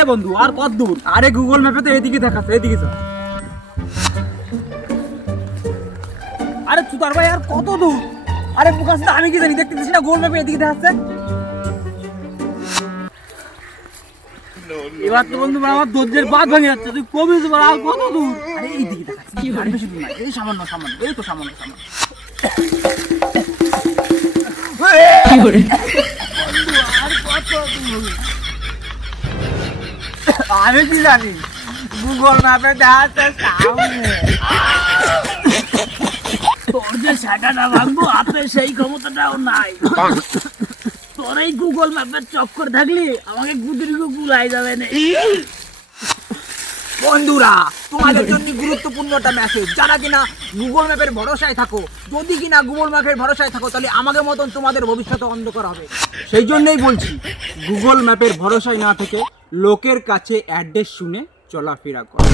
এ বন্ধু আর কত দূর? আরে গুগল ম্যাপে তো এদিকে দেখাচ্ছে, এদিকে চল। আরে সুতার ভাই আর কত দূর? আরে বুকাস আমি কি জানি, দেখতেছিস না গুগল ম্যাপে এদিকে দেখাচ্ছে। এবার তো বন্ধু আমার ধৈর্যের বাঁধ ভেঙে যাচ্ছে, তুই কবি আর কত দূর? আরে এইদিকে দেখাচ্ছে, আর বেশি দূর না, এই সামান্য সামান্য, এই তো সামান্য সামান্য। আর কত দূর? আমি কি জানি, গুগল ম্যাপে দেখাচ্ছে সামনে। তোর যে সেটাটা ভাঙবো হাতে সেই ক্ষমতাটাও নাই। তোর এই গুগল ম্যাপের চক্কর থাকলে আমাকে গুদুরিকে গুলাই যাবে না। বন্ধুরা, তোমাদের জন্য গুরুত্বপূর্ণ একটা মেসেজ। যারা কিনা গুগল ম্যাপের ভরসায় থাকো, যদি কিনা গুগল ম্যাপের ভরসায় থাকো, তাহলে আমাদের মতন তোমাদের ভবিষ্যৎ অন্ধকার হবে। সেই জন্যই বলছি, গুগল ম্যাপের ভরসায় না থেকে লোকের কাছে অ্যাড্রেস শুনে চলাফেরা করো।